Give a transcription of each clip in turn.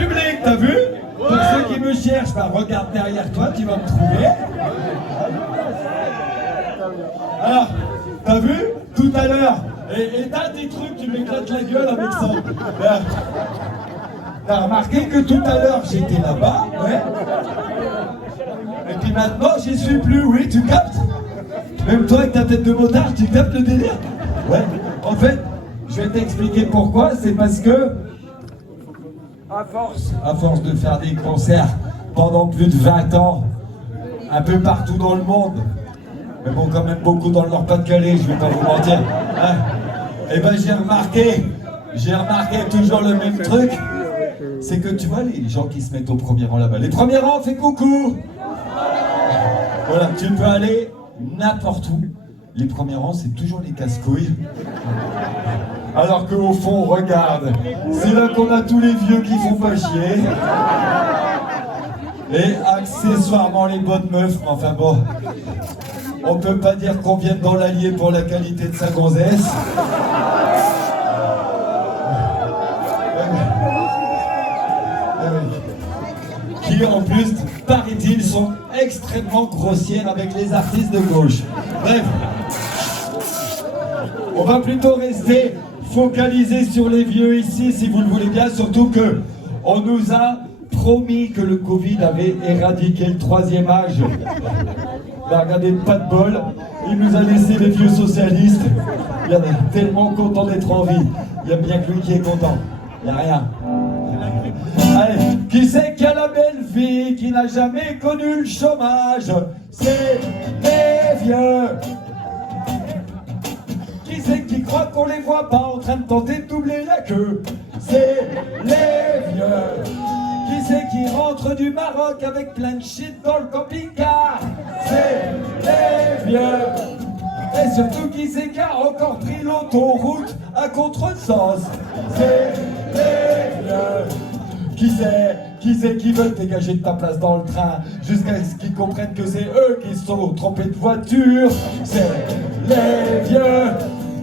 Public, t'as vu? Pour ceux qui me cherchent, bah regarde derrière toi, tu vas me trouver. Alors, t'as vu? Tout à l'heure, et t'as des trucs, tu m'éclates la gueule avec ça. T'as remarqué que tout à l'heure, j'étais là-bas, ouais. Et puis maintenant, j'y suis plus, oui, tu captes? Même toi avec ta tête de motard, tu captes le délire? Ouais, en fait, je vais t'expliquer pourquoi, c'est parce que à force de faire des concerts pendant plus de 20 ans, un peu partout dans le monde, mais bon, quand même beaucoup dans le Nord-Pas-de-Calais, je vais pas vous mentir, hein, et ben j'ai remarqué toujours le même truc, c'est que tu vois les gens qui se mettent au premier rang là-bas, les premiers rangs, fais coucou. Voilà, tu peux aller n'importe où, les premiers rangs, c'est toujours les casse-couilles. Alors qu'au fond, regarde, c'est là qu'on a tous les vieux qui font pas chier. Et accessoirement les bonnes meufs, mais enfin bon, on peut pas dire qu'on vienne dans l'Allier pour la qualité de sa gonzesse. Qui en plus, paraît-il, sont extrêmement grossières avec les artistes de gauche. Bref, on va plutôt rester focalisé sur les vieux ici, si vous le voulez bien, surtout que on nous a promis que le Covid avait éradiqué le troisième âge. Bah, regardez, pas de bol, il nous a laissé les vieux socialistes. Il est tellement content d'être en vie. Il y a bien que lui qui est content. Il n'y a rien. Allez, qui c'est qui a la belle vie, qui n'a jamais connu le chômage? C'est les vieux. Qui c'est qui croit qu'on les voit pas en train de tenter de doubler la queue? C'est les vieux. Qui c'est qui rentre du Maroc avec plein de shit dans le camping-car? C'est les vieux. Et surtout qui c'est qui a encore pris l'autoroute à contresens? C'est les vieux. Qui c'est qui veut te dégager de ta place dans le train jusqu'à ce qu'ils comprennent que c'est eux qui se sont trompés de voiture? C'est les vieux.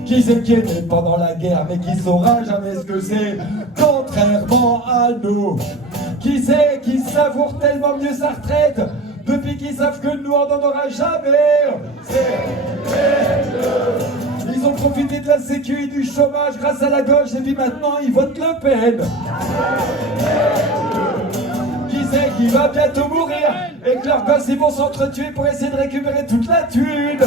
Qui c'est qui était pendant la guerre mais qui saura jamais ce que c'est, contrairement à nous? Qui c'est qui savoure tellement mieux sa retraite depuis qu'ils savent que nous on n'en aura jamais? C'est les vieux. Ils ont profité de la sécu et du chômage grâce à la gauche et puis maintenant ils votent Le Pen. Qui c'est qui va bientôt mourir et que leurs gosses ils vont s'entretuer pour essayer de récupérer toute la thune?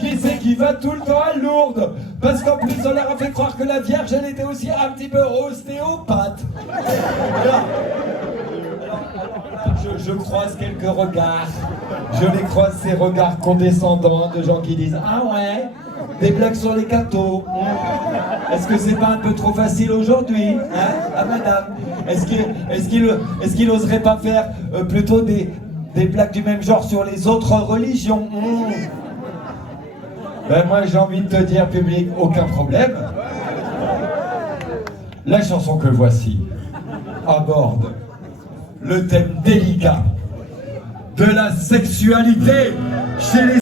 Qui c'est qui va tout le temps à Lourdes? Parce qu'en plus on leur a fait croire que la Vierge elle était aussi un petit peu ostéopathe. Alors, je croise quelques regards. Je les croise, ces regards condescendants de gens qui disent « Ah ouais, des blagues sur les cathos. Est-ce que c'est pas un peu trop facile aujourd'hui, hein, ah madame? Est-ce qu'il oserait pas faire plutôt des blagues du même genre sur les autres religions? Ben moi j'ai envie de te dire, public, aucun problème. La chanson que voici aborde le thème délicat de la sexualité chez les